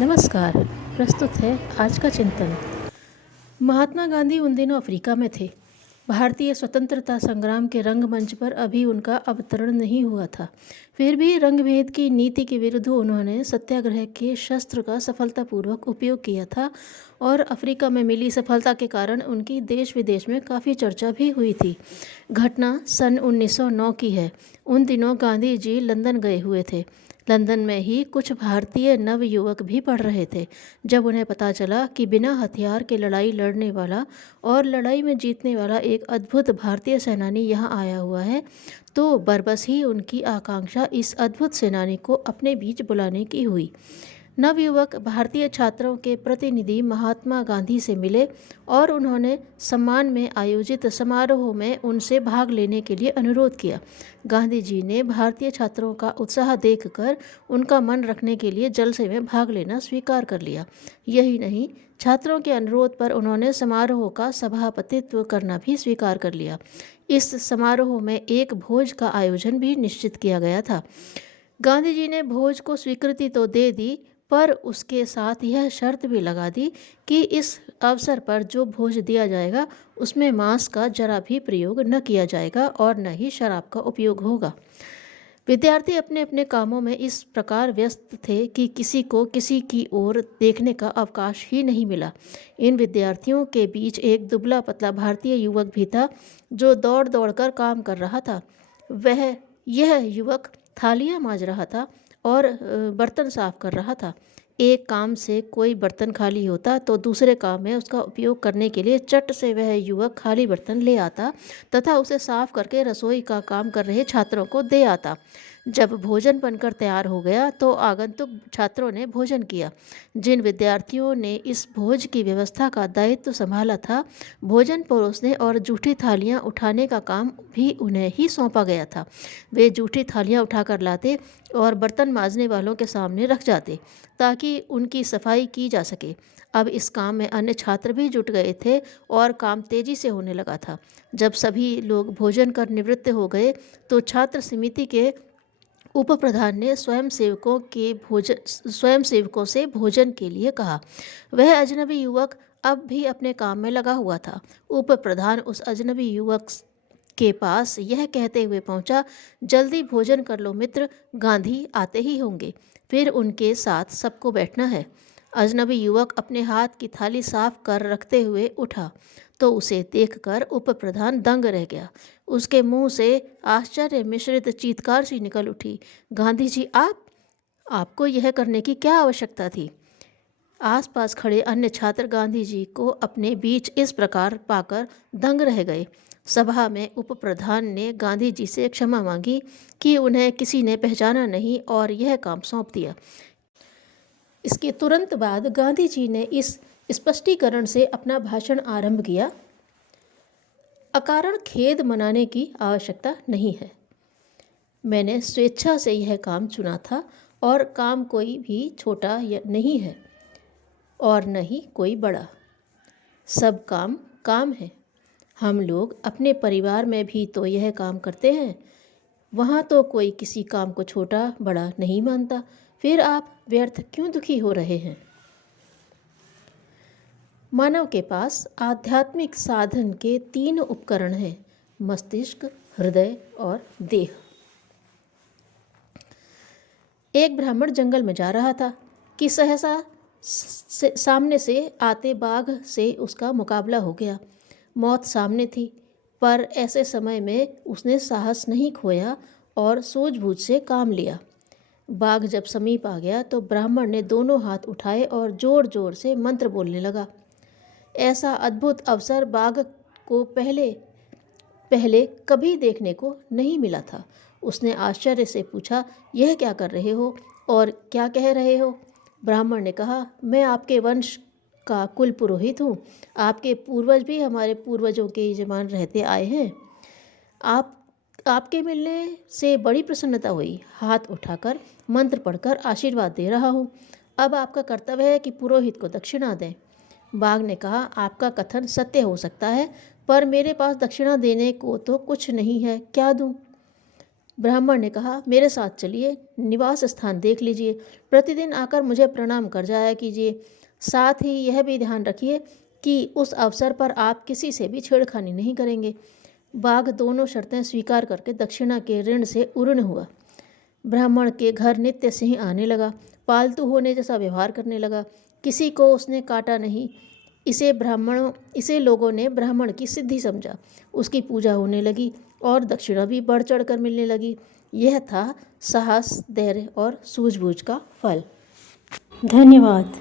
नमस्कार। प्रस्तुत है आज का चिंतन। महात्मा गांधी उन दिनों अफ्रीका में थे। भारतीय स्वतंत्रता संग्राम के रंगमंच पर अभी उनका अवतरण नहीं हुआ था। फिर भी रंगभेद की नीति के विरुद्ध उन्होंने सत्याग्रह के शस्त्र का सफलतापूर्वक उपयोग किया था और अफ्रीका में मिली सफलता के कारण उनकी देश विदेश में काफ़ी चर्चा भी हुई थी। घटना सन 1909 की है। उन दिनों गांधी जी लंदन गए हुए थे। लंदन में ही कुछ भारतीय नवयुवक भी पढ़ रहे थे जब उन्हें पता चला कि बिना हथियार के लड़ाई लड़ने वाला और लड़ाई में जीतने वाला एक अद्भुत भारतीय सेनानी यहाँ आया हुआ है, तो बरबस ही उनकी आकांक्षा इस अद्भुत सेनानी को अपने बीच बुलाने की हुई। नवयुवक भारतीय छात्रों के प्रतिनिधि महात्मा गांधी से मिले और उन्होंने सम्मान में आयोजित समारोह में उनसे भाग लेने के लिए अनुरोध किया। गांधी जी ने भारतीय छात्रों का उत्साह देखकर उनका मन रखने के लिए जलसे में भाग लेना स्वीकार कर लिया। यही नहीं, छात्रों के अनुरोध पर उन्होंने समारोह का सभापतित्व करना भी स्वीकार कर लिया। इस समारोह में एक भोज का आयोजन भी निश्चित किया गया था। गांधी जी ने भोज को स्वीकृति तो दे दी, पर उसके साथ यह शर्त भी लगा दी कि इस अवसर पर जो भोज दिया जाएगा उसमें मांस का जरा भी प्रयोग न किया जाएगा और न ही शराब का उपयोग होगा। विद्यार्थी अपने अपने कामों में इस प्रकार व्यस्त थे कि किसी को किसी की ओर देखने का अवकाश ही नहीं मिला। इन विद्यार्थियों के बीच एक दुबला पतला भारतीय युवक भी था जो दौड़ दौड़ कर काम कर रहा था। यह युवक थालियाँ मांज रहा था और बर्तन साफ कर रहा था। एक काम से कोई बर्तन खाली होता तो दूसरे काम में उसका उपयोग करने के लिए चट से वह युवक खाली बर्तन ले आता तथा उसे साफ करके रसोई का काम कर रहे छात्रों को दे आता। जब भोजन बनकर तैयार हो गया तो आगंतुक छात्रों ने भोजन किया। जिन विद्यार्थियों ने इस भोज की व्यवस्था का दायित्व संभाला था, भोजन परोसने और जूठी थालियां उठाने का काम भी उन्हें ही सौंपा गया था। वे जूठी थालियां उठाकर लाते और बर्तन मांजने वालों के सामने रख जाते ताकि उनकी सफाई की जा सके। अब इस काम में अन्य छात्र भी जुट गए थे और काम तेजी से होने लगा था। जब सभी लोग भोजन कर निवृत्त हो गए तो छात्र समिति के उप प्रधान ने स्वयंसेवकों से भोजन के लिए कहा। वह अजनबी युवक अब भी अपने काम में लगा हुआ था। उप प्रधान उस अजनबी युवक के पास यह कहते हुए पहुंचा, जल्दी भोजन कर लो मित्र, गांधी आते ही होंगे, फिर उनके साथ सबको बैठना है। अजनबी युवक अपने हाथ की थाली साफ कर रखते हुए उठा तो उसे देखकर उप प्रधान दंग रह गया। उसके मुंह से आश्चर्य मिश्रित चीत्कार सी निकल उठी, गांधी जी आपको यह करने की क्या आवश्यकता थी? आसपास खड़े अन्य छात्र गांधी जी को अपने बीच इस प्रकार पाकर दंग रह गए। सभा में उप प्रधान ने गांधी जी से क्षमा मांगी कि उन्हें किसी ने पहचाना नहीं और यह काम सौंप दिया। इसके तुरंत बाद गांधी जी ने इस स्पष्टीकरण से अपना भाषण आरंभ किया। अकारण खेद मनाने की आवश्यकता नहीं है। मैंने स्वेच्छा से यह काम चुना था और काम कोई भी छोटा नहीं है और न ही कोई बड़ा। सब काम काम है। हम लोग अपने परिवार में भी तो यह काम करते हैं। वहाँ तो कोई किसी काम को छोटा बड़ा नहीं मानता। फिर आप व्यर्थ क्यों दुखी हो रहे हैं? मानव के पास आध्यात्मिक साधन के 3 उपकरण हैं, मस्तिष्क, हृदय और देह। एक ब्राह्मण जंगल में जा रहा था कि सहसा सामने से आते बाघ से उसका मुकाबला हो गया। मौत सामने थी, पर ऐसे समय में उसने साहस नहीं खोया और सूझबूझ से काम लिया। बाघ जब समीप आ गया तो ब्राह्मण ने दोनों हाथ उठाए और जोर जोर से मंत्र बोलने लगा। ऐसा अद्भुत अवसर बाघ को पहले कभी देखने को नहीं मिला था। उसने आश्चर्य से पूछा, यह क्या कर रहे हो और क्या कह रहे हो? ब्राह्मण ने कहा, मैं आपके वंश का कुल पुरोहित हूँ। आपके पूर्वज भी हमारे पूर्वजों के यजमान रहते आए हैं। आपके मिलने से बड़ी प्रसन्नता हुई। हाथ उठाकर मंत्र पढ़कर आशीर्वाद दे रहा हूँ। अब आपका कर्तव्य है कि पुरोहित को दक्षिणा दें। बाघ ने कहा, आपका कथन सत्य हो सकता है, पर मेरे पास दक्षिणा देने को तो कुछ नहीं है, क्या दूं? ब्राह्मण ने कहा, मेरे साथ चलिए, निवास स्थान देख लीजिए, प्रतिदिन आकर मुझे प्रणाम कर जाया कीजिए। साथ ही यह भी ध्यान रखिए कि उस अवसर पर आप किसी से भी छेड़खानी नहीं करेंगे। बाघ दोनों शर्तें स्वीकार करके दक्षिणा के ऋण से उऋण हुआ। ब्राह्मण के घर नित्य सिंह आने लगा, पालतू होने जैसा व्यवहार करने लगा। किसी को उसने काटा नहीं। इसे लोगों ने ब्राह्मण की सिद्धि समझा। उसकी पूजा होने लगी और दक्षिणा भी बढ़ चढ़ कर मिलने लगी। यह था साहस, धैर्य और सूझबूझ का फल। धन्यवाद।